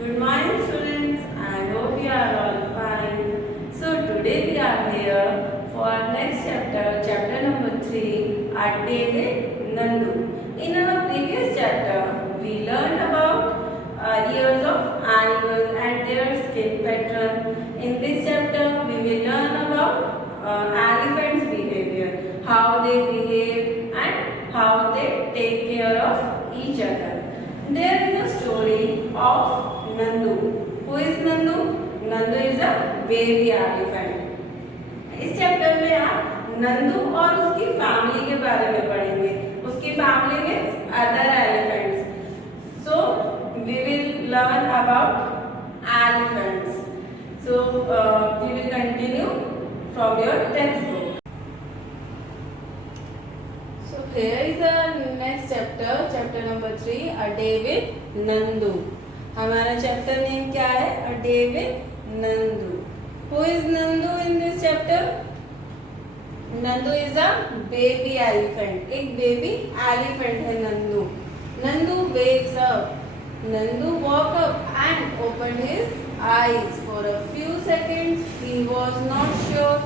Good morning, students. I hope you are all fine. So today we are here for our next chapter, chapter number 3, Our Day with Nandu. In our previous chapter, we learned about years of animals and their skin pattern. In this chapter, we will learn about elephants' behavior, how they behave and how they take care of each other. There is a story of Nandu. Who is Nandu? Nandu is a baby elephant. इस chapter में आप नंदू और उसकी family के बारे में पढ़ेंगे. उसकी फैमिली में other elephants. So we will learn about elephants. So we will continue from your textbook. So here is the next chapter, chapter number 3, A Day with Nandu. हमारा चैप्टर नेम क्या है? A day with Nandu. Who is Nandu in this chapter? Nandu is a baby elephant. एक baby elephant है Nandu. Nandu wakes up. Nandu walk up and open his eyes. For a few seconds he was not sure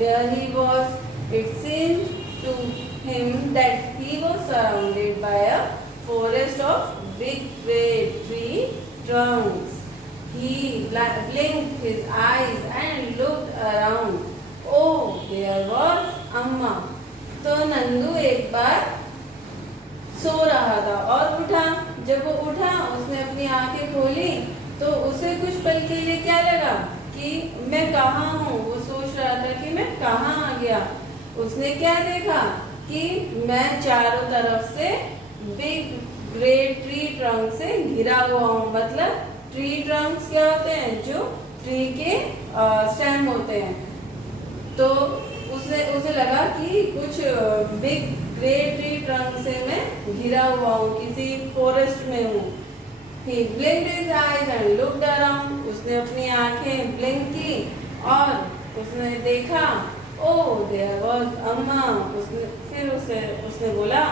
where he was. It seemed to him that he was surrounded by a forest of big red tree trunks. He blinked his eyes and looked around. Oh, there was Amma. तो नंदू एक बार सो रहा था और उठा. जब वो उठा उसने अपनी आंखें खोली तो उसे कुछ पल के लिए क्या लगा कि मैं कहाँ हूँ. वो सोच रहा था कि मैं कहाँ आ गया. उसने क्या देखा कि मैं चारों तरफ से बिग ग्रेट ट्री ट्रंक से घिरा हुआ हूँ. मतलब ट्री ट्रंक्स क्या होते हैं? जो ट्री के स्टेम होते हैं. तो उसे लगा कि कुछ बिग ग्रेट ट्री ट्रंक से मैं घिरा हुआ हूँ, किसी फॉरेस्ट में हूँ. He blinked his eyes and looked around. उसने अपनी आंखें ब्लिंक की और उसने देखा. Oh, there was Amma. उसने बोला,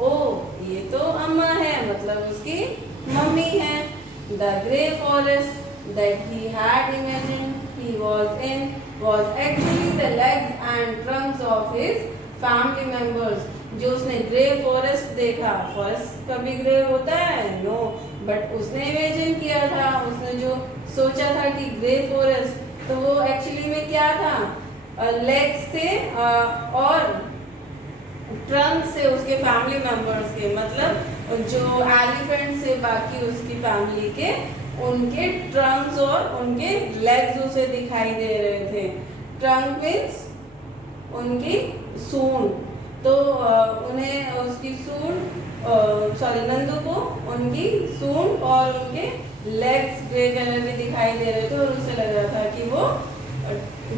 ओह ये तो अम्मा है, मतलब उसकी मम्मी है. The grey forest that he had imagined he was in was actually the legs and trunks of his family members. जो उसने ग्रे फॉरेस्ट देखा, फॉरेस्ट कभी ग्रे होता है? नो. बट उसने इमेजिन किया था, उसने जो सोचा था कि ग्रे फॉरेस्ट, तो वो एक्चुअली में क्या था? लेग्स से और ट्रंक से उसके फैमिली मेंबर्स के, मतलब जो एलिफेंट से बाकी उसकी फैमिली के, उनके ट्रंक्स और उनके लेग्स उसे दिखाई दे रहे थे. ट्रंक मीन्स उनकी सूंड. तो उन्हें उसकी सूंड, नंदू को उनकी सूंड और उनके लेग्स ग्रे कलर के दिखाई दे रहे थे और उसे लग रहा था कि वो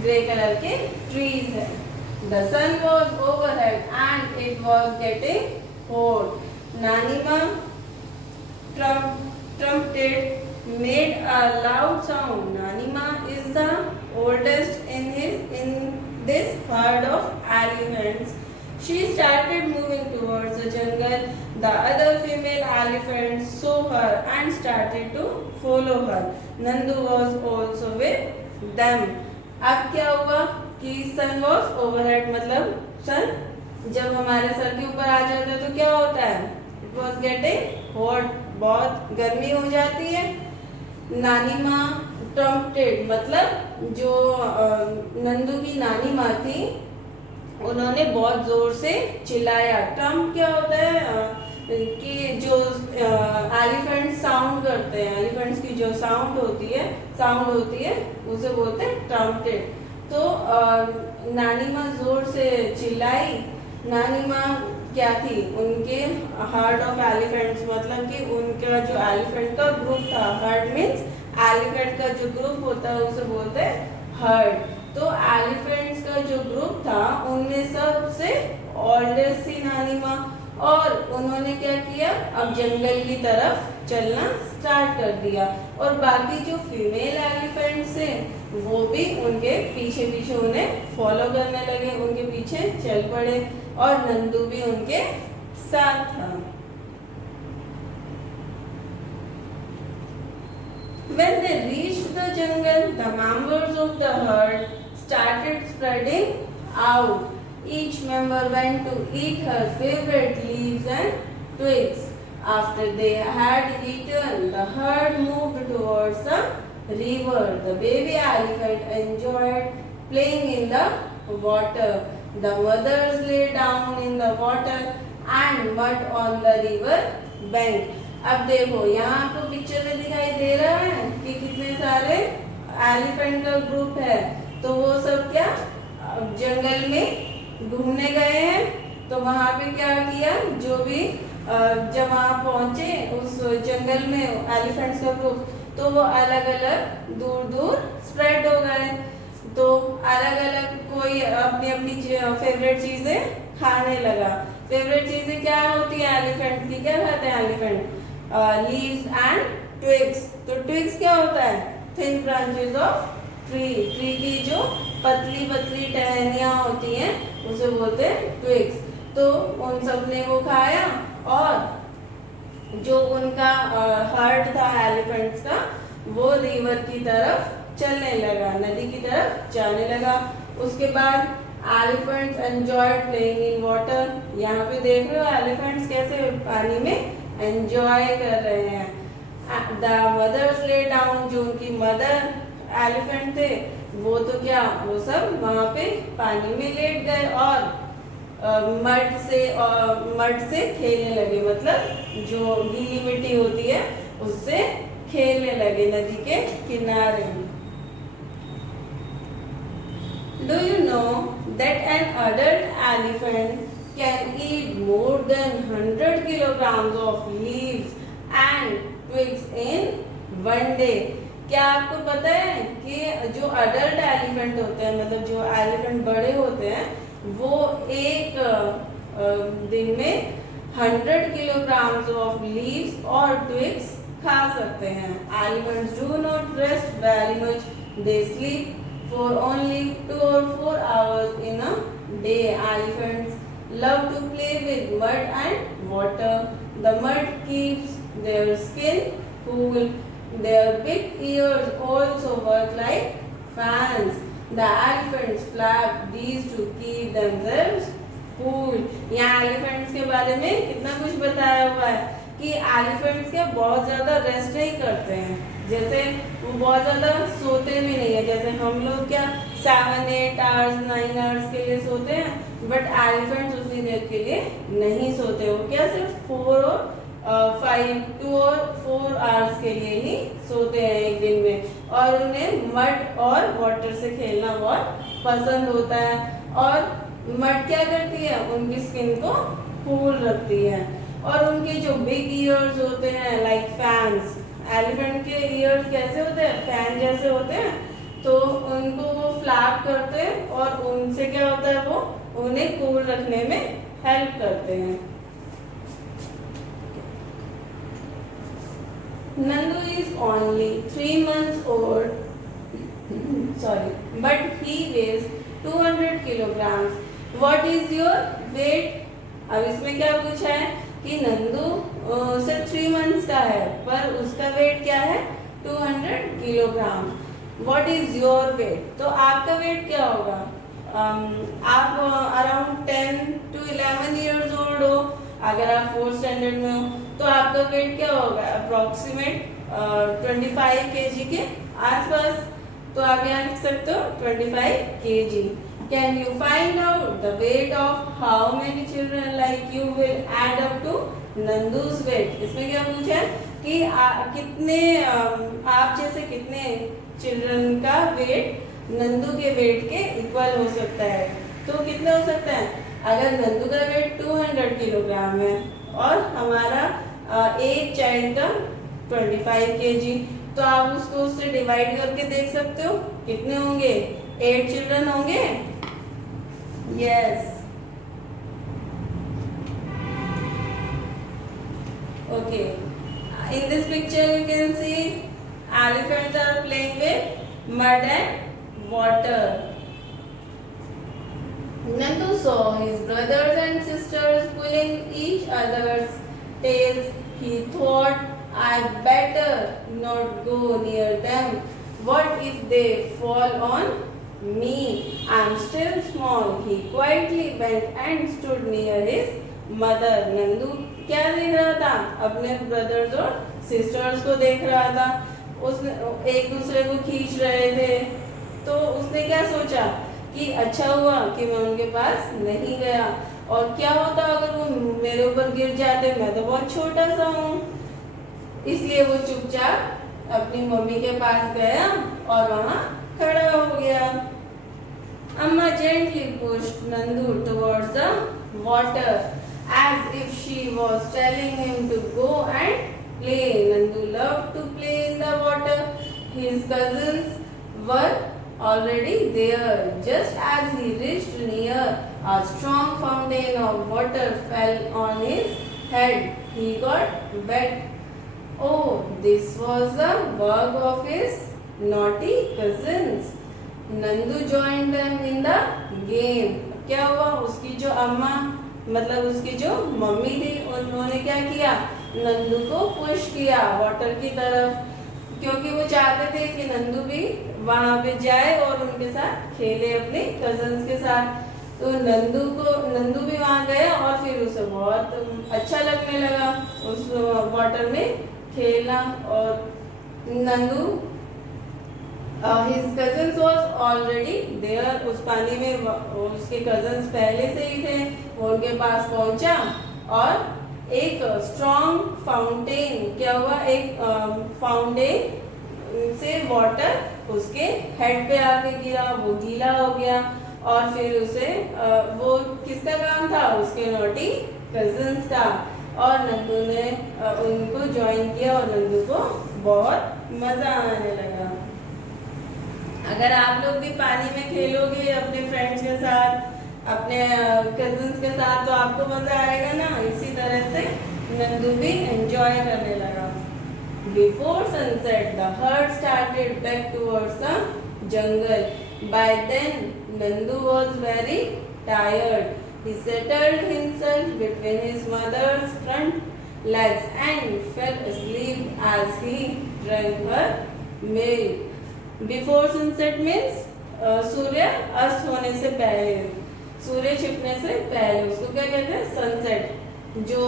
ग्रे कलर के ट्रीज है. The sun was overhead and it was getting hot. Nanima trumpeted, made a loud sound. Nanima is the oldest in this herd of elephants. She started moving towards the jungle. The other female elephants saw her and started to follow her. Nandu was also with them. अब क्या हुआ कि सन was overhead, मतलब सन जब हमारे sir के ऊपर आ जाता है तो क्या होता है? इट वॉज गेटिंग हॉट, बहुत गर्मी हो जाती है. नानी माँ ट्रम्पेटेड, मतलब जो नंदू की नानी माँ थी उन्होंने बहुत जोर से चिल्लाया. ट्रम्प क्या होता है? कि जो एलिफेंट साउंड करते हैं, एलिफेंट्स की जो साउंड होती है उसे बोलते हैं ट्रम्पेटेड. तो नानी माँ जोर से चिल्लाई. नानी माँ क्या थी? उनके हर्ड ऑफ एलिफेंट्स, मतलब कि उनका जो एलिफेंट का ग्रुप था. हर्ड मीन्स एलिफेंट का जो ग्रुप होता है उसे बोलते हैं हर्ड. तो एलिफेंट्स का जो ग्रुप था उनमें सबसे ओल्डेस्ट थी नानी माँ. और उन्होंने क्या किया? अब जंगल की तरफ चलना स्टार्ट कर दिया. और बाकी जो फीमेल एलिफेंट्स थे वो भी उनके पीछे पीछे उन्हें फॉलो करने लगे, उनके पीछे चल पड़े. और नंदू भी उनके साथ था. When they reached the jungle, the members of the herd started spreading out. Each member went to eat her favorite leaves and twigs. After they had eaten, the herd moved towards the river. The baby elephant enjoyed playing in the water. The mothers lay down in the water and mud on the river bank. अब देखो यहाँ आपको picture में दिखाई दे रहा है कि कितने सारे एलिफेंट का ग्रुप है। तो वो सब क्या जंगल में घूमने गए हैं। तो वहाँ पे क्या किया, जो भी जब वहाँ पहुंचे उस जंगल में एलिफेंट्स का ग्रुप, तो वो अलग अलग दूर दूर स्प्रेड हो गए। तो अलग अलग कोई अपनी अपनी फेवरेट चीजें खाने लगा। फेवरेट चीजें क्या होती है एलिफेंट की, क्या खाते हैं एलिफेंट? Leaves and twigs. तो ट्विग्स क्या होता है? Thin branches of tree. Tree की जो पतली पतली टहनियां होती हैं उसे बोलते हैं ट्विग्स। तो उन सब ने वो खाया और जो उनका हर्ड था एलिफेंट्स का, वो रिवर की तरफ चलने लगा, नदी की तरफ जाने लगा। उसके बाद elephants enjoyed playing in water. यहाँ पे देख रहे हो एलिफेंट्स कैसे पानी में एंजॉय कर रहे हैं। द मदर्स ले डाउन, जो उनकी मदर एलिफेंट थे वो तो क्या, वो सब वहाँ पे पानी में लेट गए और मड से खेलने लगे। मतलब जो गीली मिट्टी होती है उससे खेलने लगे नदी के किनारे। Do you know that an adult elephant can eat more than 100 kilograms of leaves and twigs in one day? क्या आपको पता है कि जो अडल्ट एलिफेंट होते हैं, मतलब जो एलिफेंट बड़े होते हैं, वो एक दिन में 100 kilograms of leaves और twigs खा सकते हैं। Elephants do not rest very much. They sleep for only 2 or 4 hours in a day. Elephants love to play with mud and water. The mud keeps their skin cool. Their big ears also work like fans. The elephants flap these to keep themselves cool. यहाँ elephants के बारे में कितना कुछ बताया हुआ है कि एलिफेंट्स के बहुत ज्यादा रेस्ट नहीं करते हैं। जैसे वो बहुत ज्यादा सोते भी नहीं है, जैसे हम लोग क्या 7-8 आवर्स 9 आवर्स के लिए सोते हैं, बट एलिफेंट्स उतनी देर के लिए नहीं सोते। वो क्या सिर्फ 2 और 4 आवर्स के लिए ही सोते हैं एक दिन में। और उन्हें मड और वाटर से खेलना बहुत पसंद होता है। और मड क्या करती है, उनकी स्किन को कूल रखती है। और उनके जो बिग ईयर्स होते हैं लाइक फैंस, एलिफेंट के ईयर्स कैसे होते हैं, फैन जैसे होते हैं। तो उनको वो फ्लैप करते हैं और उनसे क्या होता है, वो उन्हें कूल रखने में हेल्प करते हैं। Nandu is only 3 months old, but he weighs 200 kilograms. What is your weight? अब इसमें क्या पूछा है कि नंदू सिर्फ 3 मंथ्स का है, पर उसका वेट क्या है 200 kilogram. What is your weight? तो आपका वेट क्या होगा? आप अराउंड 10 to 11 years old हो, अगर आप 4th स्टैंडर्ड में हो तो आपका वेट क्या होगा, अप्रोक्सीमेट 25 kg के आसपास। तो आप यहाँ लिख सकते हो 25 kg। Can you find out the weight of how many children like you will add up to Nandu's weight? इसमें क्या पूछा है कि कितने आप जैसे कितने चिल्ड्रन का वेट नंदू के वेट के इक्वल हो सकता है। तो कितना हो सकता है, अगर नंदू का वेट 200 किलोग्राम है और हमारा एक चाइल्ड का 25 kg, तो आप उसको उससे डिवाइड करके देख सकते हो कितने होंगे, 8 चिल्ड्रन होंगे। Yes, okay. In this picture you can see elephants are playing with mud and water. Nandu saw his brothers and sisters pulling each other's tails. He thought, I better not go near them. What if they fall on me? I am still small. He quietly bent and stood near his mother. Nandu क्या देख रहा था? अपने brothers और sisters को देख रहा था. उसने एक दूसरे को खींच रहे थे. तो उसने क्या सोचा कि अच्छा हुआ कि मैं उनके पास नहीं गया. और क्या होता अगर वो मेरे ऊपर गिर जाते? मैं तो बहुत छोटा सा हूँ. इसलिए वो चुपचाप अपनी मम्मी के पास गया और वहाँ खड़ा हो गया. अम्मा gently pushed Nandu towards the water as if she was telling him to go and play. Nandu loved to play in the water. His cousins were already there. Just as he reached near, a strong fountain of water fell on his head. He got wet. Oh, this was the work of his naughty cousins. Nandu joined them in the game. क्या हुआ? उसकी जो अम्मा मतलब उसकी जो mummy थी उन्होंने क्या किया? नंदू को पुश किया वाटर की तरफ, क्योंकि वो चाहते थे कि नंदू भी वहां पे जाए और उनके साथ खेले अपने कजन्स के साथ. तो नंदू भी वहां गया और फिर उसे बहुत अच्छा लगने लगा उस वाटर में खेलना. और Nandu his cousins was already there. उस पानी में उसके cousins पहले से ही थे. वो उनके पास पहुंचा और एक strong fountain क्या हुआ? एक फाउंटेन से वाटर उसके हेड पे आके गिरा. वो गीला हो गया और फिर उसे वो किसका काम था? उसके नॉटी कजिन्स का. और नंदू ने उनको ज्वाइन किया और नंदू को बहुत मजा आने लगा. अगर आप लोग भी पानी में खेलोगे अपने फ्रेंड्स के साथ, अपने कजिन्स के साथ, तो आपको मजा आएगा ना. इसी तरह से नंदू भी एंजॉय करने लगा. Before sunset the herd started back towards the jungle. By then Nandu was very tired. He settled himself between his mother's front legs and fell asleep as he drank her milk. Before sunset means सूर्य अस्त होने से पहले, सूर्य छिपने से पहले, उसको क्या कहते हैं? सनसेट. जो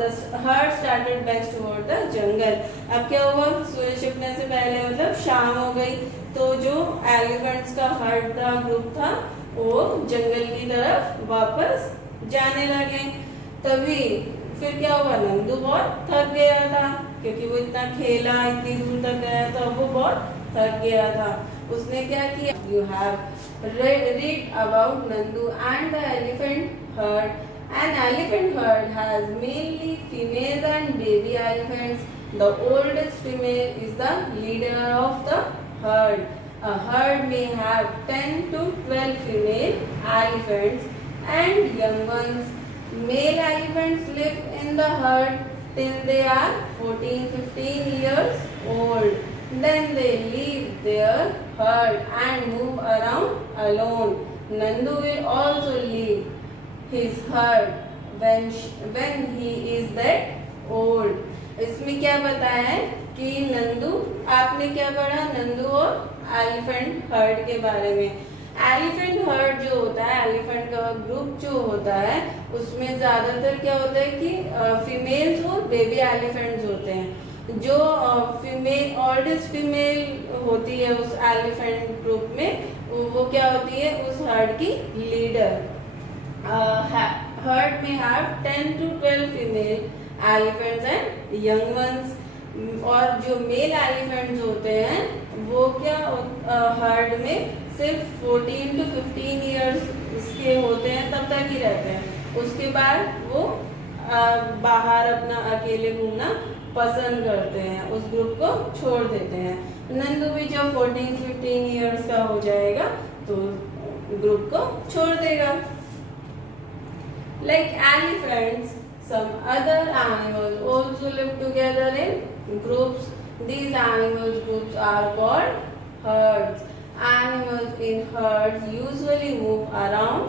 the herd started back toward the jungle. अब क्या हुआ? सूर्य छिपने से पहले मतलब शाम हो गई. तो जो एलिफेंट्स का हर्ड था, ग्रुप था, वो जंगल की तरफ वापस जाने लगे. तभी फिर क्या हुआ? नंदू बहुत थक गया था क्योंकि वो इतना खेला, इतनी दूर तक गया था. वो बहुत थक गया था. उसने क्या किया? You have read about Nandu and the elephant herd. An elephant herd has mainly females and baby elephants. The oldest female is the leader of the herd. A herd may have 10 to 12 female elephants and young ones. Male elephants live in the herd till they are 14-15 years old. Then they leave their herd and move around alone. Nandu will also leave his herd when he is that old. इसमें क्या बताया है कि नंदू, आपने क्या पढ़ा? नंदू और elephant heard के बारे में. एलिफेंट हर्ड जो होता है, एलिफेंट का ग्रुप जो होता है, उसमें ज्यादातर क्या होता है कि फीमेल्स और बेबी एलिफेंट्स होते हैं. जो फीमेल ओल्डेस्ट फीमेल होती है उस एलिफेंट ग्रुप में, वो क्या होती है? उस हर्ड की लीडर. हर्ड में have 10 to 12 female elephants and young ones. और जो मेल एलिफेंट्स होते हैं वो क्या हर्ड में सिर्फ 14 to 15 ईयर्स के होते हैं, तब तक ही रहते हैं. उसके बाद वो बाहर अपना अकेले घूमना पसंद करते हैं, उस ग्रुप को छोड़ देते हैं. नंदू भी जब 14-15 ईयर्स का हो जाएगा तो ग्रुप को छोड़ देगा. Like elephants, some other animals also live together in groups. These animals groups are called herds. Animals in herds usually move around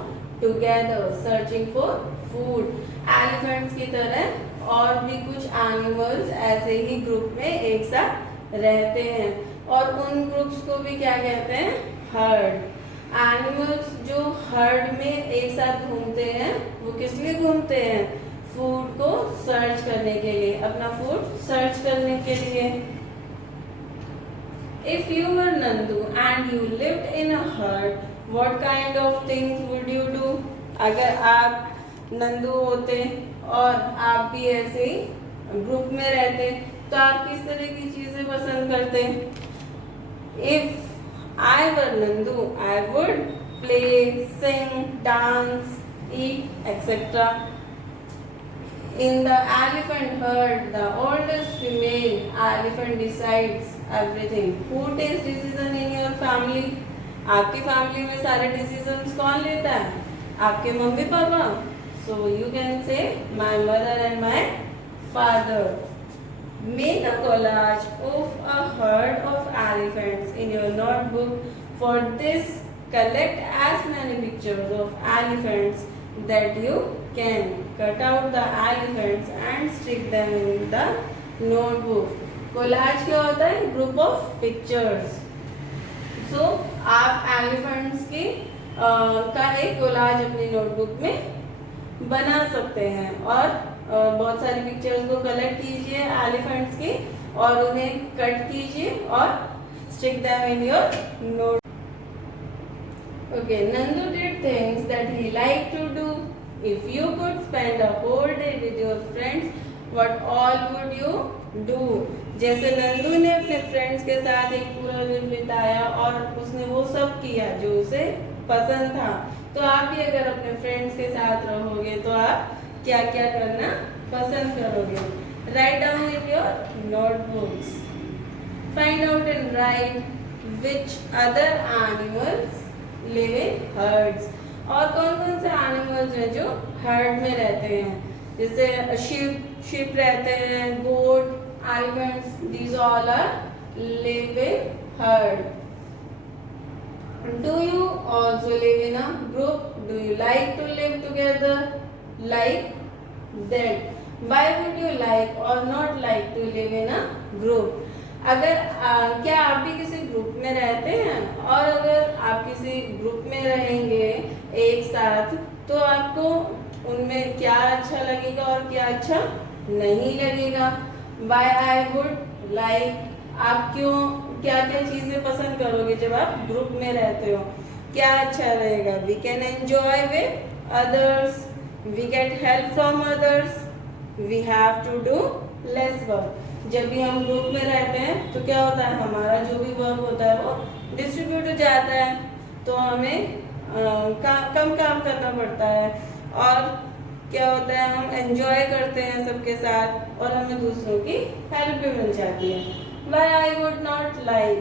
together searching for food. Elephants की तरह और भी कुछ एनिमल्स ऐसे ही ग्रुप में एक साथ रहते हैं, और उन ग्रुप्स को भी क्या कहते हैं, हर्ड। एनिमल्स जो हर्ड में एक साथ घूमते हैं वो किस लिए घूमते हैं, फूड को सर्च करने के लिए, अपना फूड सर्च करने के लिए। If you were Nandu and you lived in a herd, what kind of things would you do. अगर आप नंदू होते और आप भी ऐसे ही ग्रुप में रहते तो आप किस तरह की चीजें पसंद करते। If I were Nandu, I would play, sing, dance, eat, etc. In the elephant herd, the oldest female elephant decides everything. Who takes decision in your family? आपकी फैमिली में सारे डिसीजंस कौन लेता है, आपके mummy papa. So you can say my mother and my father. Make a collage of a herd of elephants in your notebook. For this, collect as many pictures of elephants that you can. Cut out the elephants and stick them in the notebook. Collage क्या होता है, group of pictures. So आप elephants की का एक collage अपनी notebook में बना सकते हैं, और बहुत सारी पिक्चर्स को कलेक्ट कीजिए एलिफेंट्स की और उन्हें कट कीजिए और stick them in your note. Okay, Nandu did things that he like to do. If you could spend a whole day with your friends, what all would you do. जैसे नंदू ने अपने friends के साथ एक पूरा दिन बिताया और उसने वो सब किया जो उसे पसंद था, तो आप भी अगर अपने फ्रेंड्स के साथ रहोगे तो आप क्या क्या करना पसंद करोगे। Write down in your notebooks. Find out and right which other animals live in hertz. और कौन कौन से एनिमल्स हैं जो हर्ड में रहते हैं, जैसे शिप रहते हैं, goat, elephants, these all are live in herd. Do you also live in a group? Do you like to live together? Like that. Why would you like or not like to live in a group? अगर क्या आप भी किसी group में रहते हैं, और अगर आप किसी ग्रुप में रहेंगे एक साथ तो आपको उनमें क्या अच्छा लगेगा और क्या अच्छा नहीं लगेगा। Why I would like, आप क्यों क्या क्या चीजें पसंद करोगे जब आप ग्रुप में रहते हो, क्या अच्छा रहेगा। We can enjoy with others, we get help from others, we have to do less work. जब भी हम ग्रुप में रहते हैं तो क्या होता है, हमारा जो भी वर्क होता है वो डिस्ट्रीब्यूट हो जाता है, तो हमें कम काम करना पड़ता है, और क्या होता है हम एंजॉय करते हैं सबके साथ और हमें दूसरों की हेल्प भी मिल जाती है। Why I would not like,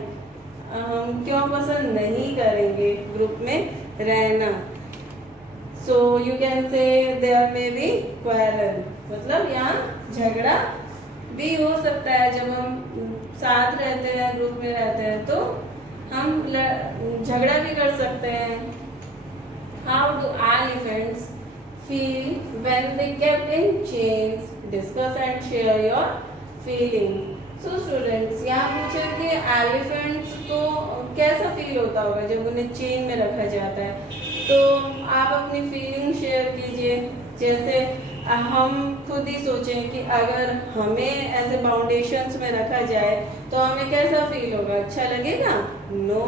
हम क्यों पसंद नहीं करेंगे ग्रुप में रहना। So you can say there may be quarrel, मतलब यहाँ झगड़ा भी हो सकता है। जब हम साथ रहते हैं, ग्रुप में रहते हैं, तो हम झगड़ा भी कर सकते हैं। How do elephants feel when they kept in chains? Discuss and share your feeling. So students, यहाँ पूछा कि एलिफेंट्स को कैसा फील होता होगा जब उन्हें चेन में रखा जाता है, तो आप अपनी फीलिंग शेयर कीजिए। जैसे हम खुद ही सोचें कि अगर हमें ऐसे बाउंडेशंस में रखा जाए तो हमें कैसा फील होगा, अच्छा लगेगा? नो।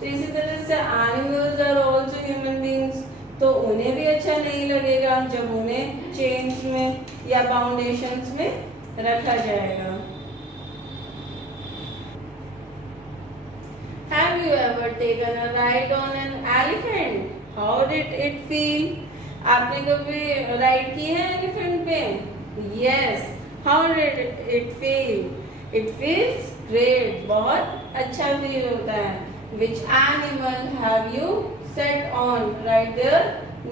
तो इसी तरह से animals are also human beings, तो उन्हें भी अच्छा नहीं लगेगा जब उन्हें चेन्स में या बाउंडेशंस में रखा जाएगा। Have you ever taken a ride on an elephant? How did it feel? आपने कभी राइड की है एलिफेंट पे? Yes. How did it feel? It feels great. बहुत अच्छा फील होता है। Which animal have you sat on? Write their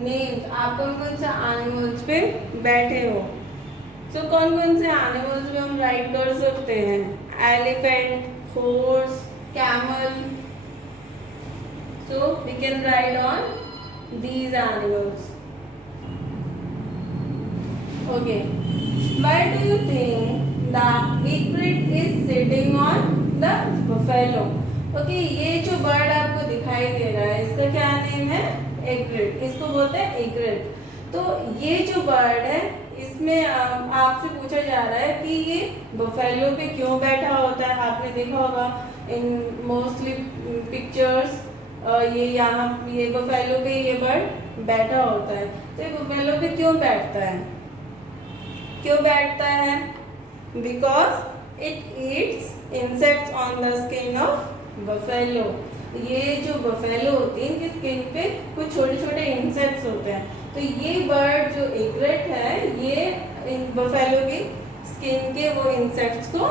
names. आप कौन कौन से एनिमल्स पे बैठे हो? So कौन कौन से एनिमल्स पे हम राइड कर सकते हैं? Elephant, horse, camel. So we can ride on these animals. Okay. Why do you think the egret is sitting on okay, ये जो बर्ड आपको दिखाई दे रहा है इसका क्या नेम है? एग्रेट। इसको बोलते हैं एग्रेट। तो ये जो बर्ड है इसमें आपसे पूछा जा रहा है कि ये बफेलो पे क्यों बैठा होता है। आपने देखा होगा इन मोस्टली पिक्चर्स, ये यहाँ ये बफेलो पे ये बर्ड बैठा होता है। तो ये बफेलो पे क्यों बैठता है? क्यों बैठता है? Because it eats insects on the skin of buffalo. ये जो बफेलो होती है इनकी स्किन पे कुछ छोटे छोटे इंसेक्ट्स होते हैं। तो ये बर्ड जो एग्रेट है ये इन बफेलो की स्किन के वो इंसेक्ट्स को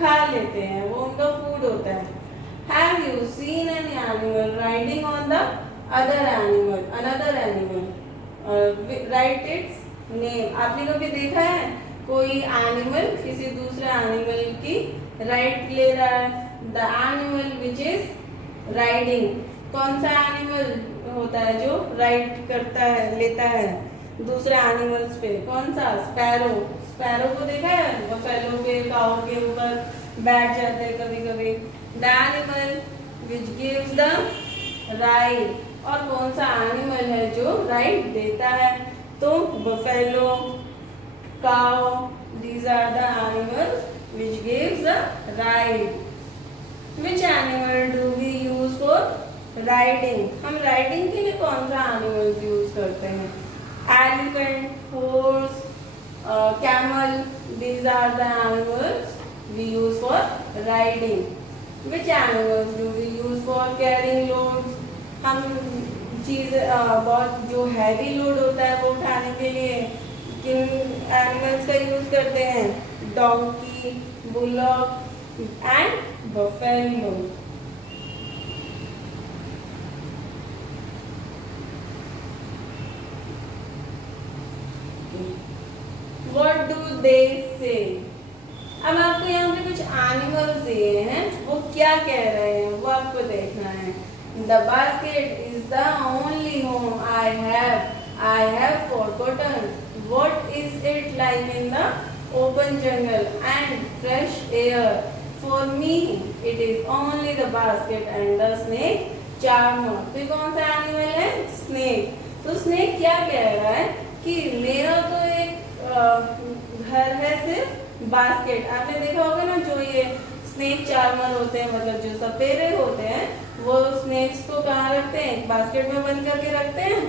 खा लेते हैं, वो उनका फूड होता है। Have you seen an animal riding on the another animal? Write its name. आपने कभी देखा है कोई एनिमल किसी दूसरे एनिमल की राइड ले रहा है? The animal which is riding, कौन सा एनिमल होता है जो राइड करता है, लेता है दूसरे एनिमल्स पे? कौन सा? स्पैरो। स्पैरो को देखा है? बफेलो पे, काऊ के ऊपर बैठ जाते हैं कभी कभी। The animal which gives the ride, और कौन सा एनिमल है जो राइड देता है? तो buffalo, cow, these are the animals which gives a ride. Which animal do we use for riding? हम राइडिंग के लिए कौन सा एनिमल्स यूज करते हैं? Elephant, horse, camel, these are the animals we use for riding. Which animals do we use for carrying loads? हम चीज बहुत जो हैवी लोड होता है वो उठाने के लिए किन एनिमल्स का यूज करते हैं? Donkey, bullock and buffalo. What do they say? अब आपको यहाँ पे कुछ एनिमल्स दिए हैं, वो क्या कह रहे हैं वो आपको देखना है। The basket is the only home I have. I have forgotten. What is it like in the open jungle and fresh air? For me, it is only the basket and the snake charmer. तो कौन सा animal है? Snake. तो snake क्या कह रहा है कि मेरा तो एक घर है सिर्फ बास्केट। आपने देखा होगा ना जो ये स्नेक चार्मर होते हैं, मतलब जो सपेरे होते हैं, वो स्नेक्स को कहाँ रखते हैं? बास्केट में बंद करके रखते हैं।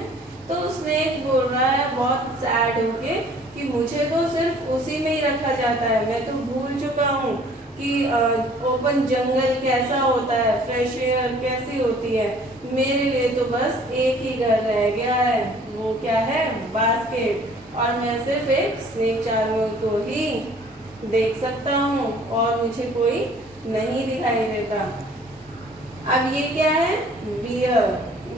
तो स्नेक बोल रहा है बहुत सैड होके कि मुझे तो सिर्फ उसी में ही रखा जाता है, मैं तो भूल चुका हूँ कि ओपन जंगल कैसा होता है, फ्रेश एयर कैसी होती है। मेरे लिए तो बस एक ही घर रह गया है, वो क्या है? बास्केट। और मैं सिर्फ एक स्नेक चार्मर को ही देख सकता हूँ और मुझे कोई नहीं दिखाई देता। अब ये क्या है? बियर।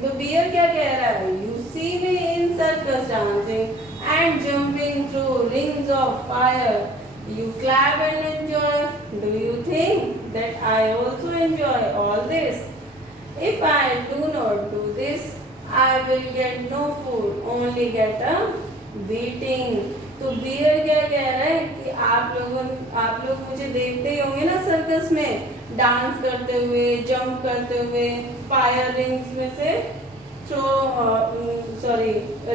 तो बियर क्या कह रहा है? You see me in circus dancing and jumping through rings of fire, you clap and enjoy, do you think that I also enjoy all this? If I do not do this I will get no food, only get a beating. तो bear क्या कह रहा है कि आप लोग मुझे देखते ही होंगे ना सर्कस में, डांस करते हुए, जंप करते हुए, फायर रिंग्स में से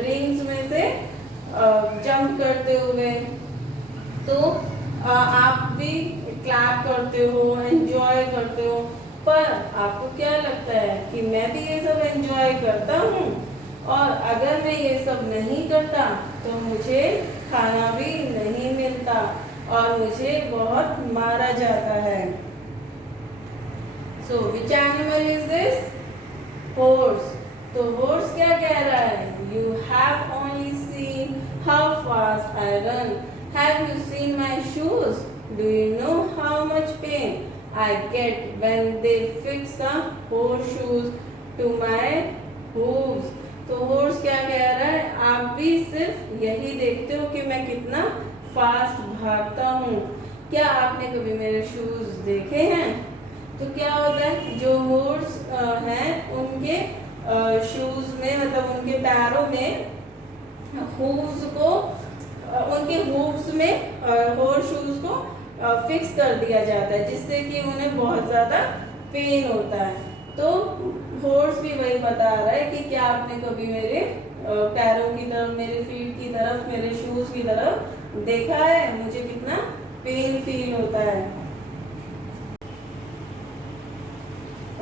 रिंग्स में से जंप करते हुए। तो आप भी क्लैप करते हो, एंजॉय करते हो, पर आपको क्या लगता है कि मैं भी ये सब एंजॉय करता हूँ? और अगर मैं ये सब नहीं करता तो मुझे खाना भी नहीं मिलता और मुझे बहुत मारा जाता है। So which animal is this? Horse. तो horse क्या कह रहा है? You have only seen how fast I run. Have you seen my shoes? Do you know how much pain I get when they fix the horseshoes to my hooves? तो horse क्या कह रहा है? आप भी सिर्फ यही देखते हो कि मैं कितना फास्ट भागता हूँ। क्या आपने कभी मेरे शूज देखे हैं? तो क्या होता है, जो हॉर्स हैं उनके शूज में, मतलब उनके पैरों में हूव्स को, उनके हूव्स में हॉर्स शूज को फिक्स कर दिया जाता है, जिससे कि उन्हें बहुत ज़्यादा पेन होता है। तो हॉर्स भी वही बता रहा है कि क्या आपने कभी मेरे पैरों की तरफ, मेरे फीट की तरफ, मेरे शूज की तरफ देखा है, मुझे कितना पेन फील होता है।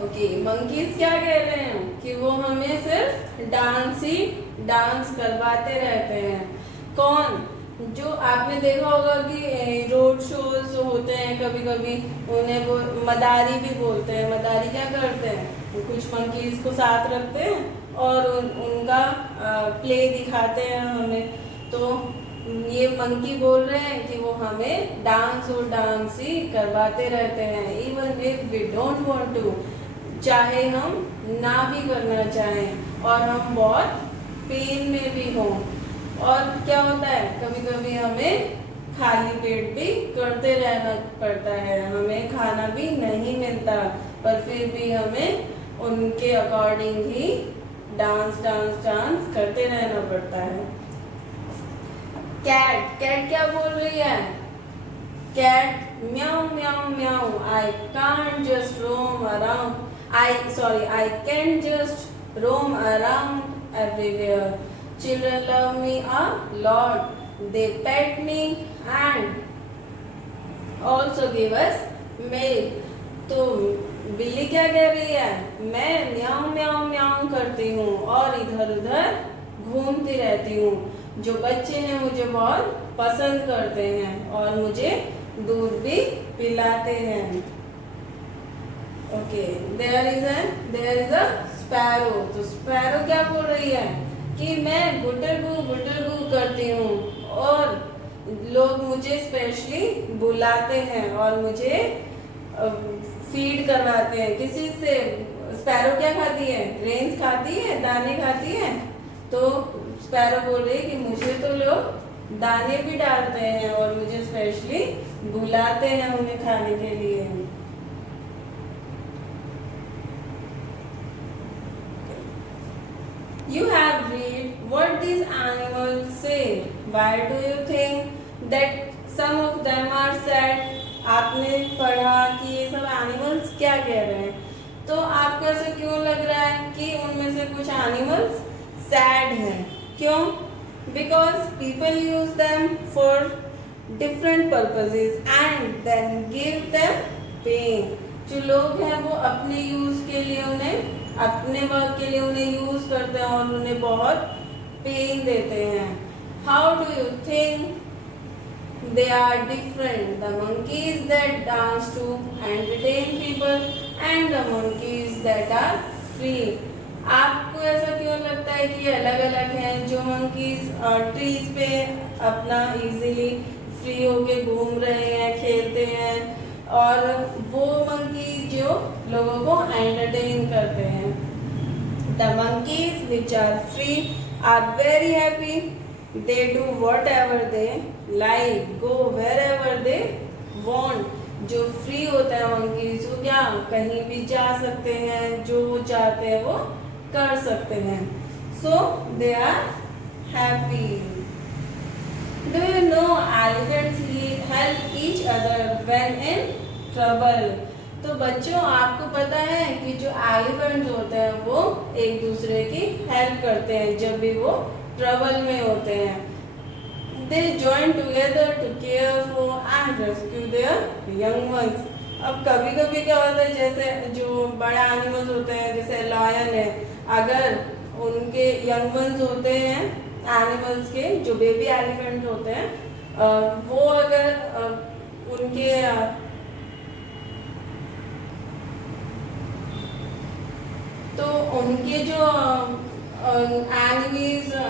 ओके, मंकीज क्या कह रहे हैं कि वो हमें सिर्फ डांस करवाते रहते हैं। कौन? जो आपने देखा होगा कि रोड शोज होते हैं कभी कभी, उन्हें वो मदारी भी बोलते हैं। मदारी क्या करते हैं, कुछ मंकीज को साथ रखते हैं और उनका प्ले दिखाते हैं हमें। तो ये मंकी बोल रहे हैं कि वो हमें डांस ही करवाते रहते हैं, even if we don't want to, चाहे हम ना भी करना चाहें और हम बहुत पेन में भी हों। और क्या होता है, कभी कभी हमें खाली पेट भी करते रहना पड़ता है, हमें खाना भी नहीं मिलता, पर फिर भी हमें उनके अकॉर्डिंग ही डांस करते रहना पड़ता है। कैट क्या बोल रही है? Cat meow meow meow, I can't just roam around, I can't just roam around everywhere. Children love me a lot. They pet me and also give us milk. तो बिल्ली क्या कह रही है? मैं म्याऊ म्याऊ म्याऊ करती हूँ और इधर उधर घूमती रहती हूँ। जो बच्चे हैं मुझे बहुत पसंद करते हैं और मुझे दूध भी पिलाते हैं। Okay, there is a sparrow. तो स्पैरो क्या बोल रही है कि मैं गुटर गु करती हूँ और लोग मुझे स्पेशली बुलाते हैं और मुझे फीड करवाते हैं। किसी से स्पैरो क्या खाती है? ग्रेन्स खाती है, दाने खाती है। तो स्पैरो बोल रही है कि मुझे तो लोग दाने भी डालते हैं और मुझे स्पेशली बुलाते हैं उन्हें खाने के लिए। You have read what these animals say. Why do you think that some of them are sad? आपने पढ़ा कि ये सब एनिमल्स क्या कह रहे हैं, तो आपको ऐसा क्यों लग रहा है कि उनमें से कुछ एनिमल्स सैड हैं? क्यों? Because people use them for different purposes and then give them pain. जो लोग हैं वो अपने यूज के लिए अपने वर्क के लिए उन्हें यूज करते हैं और उन्हें बहुत पेन देते हैं। How do you think they are different? The monkeys that dance to entertain people and the monkeys that are free. आपको ऐसा क्यों लगता है कि ये अलग अलग हैं? जो मंकीज ट्रीज पे अपना इजीली फ्री होके घूम रहे हैं, खेलते हैं, और वो मंकी जो लोगों को एंटरटेन करते हैं। The monkeys which are free are very happy. They do whatever they like, go wherever they want. जो फ्री होता है मंकीज वो क्या कहीं भी जा सकते हैं, जो वो चाहते हैं वो कर सकते हैं। So they are happy. Do you know elephants help each other when in trouble? तो बच्चों आपको पता है कि जो एलिफेंट्स होते हैं वो एक दूसरे की हेल्प करते हैं जब भी वो ट्रबल में होते हैं। They join together to care for and rescue their young ones. अब कभी कभी क्या होता है, जैसे जो बड़े एनिमल्स होते हैं जैसे लायन है, अगर उनके यंग वंस होते हैं एनिमल्स के, जो बेबी एलिफेंट होते हैं, वो अगर उनके तो उनके जो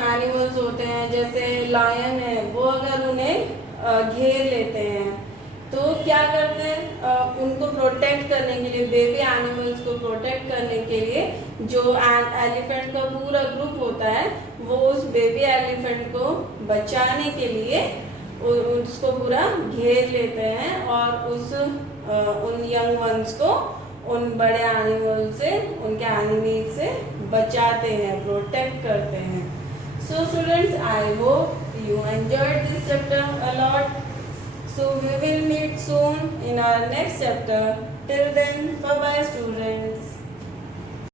एनिमल्स होते हैं जैसे लायन है, वो अगर उन्हें घेर लेते हैं तो क्या करते हैं, उनको प्रोटेक्ट करने के लिए, बेबी एनिमल्स को प्रोटेक्ट करने के लिए जो एलिफेंट का पूरा ग्रुप होता है वो उस बेबी एलिफेंट को बचाने के लिए उसको पूरा घेर लेते हैं और उन यंग वंस को उन बड़े एनिमल से, उनके एनिमी से बचाते हैं, प्रोटेक्ट करते हैं। So students, I hope you enjoyed this chapter a lot. So we will meet soon in our next chapter. Till then, bye bye students.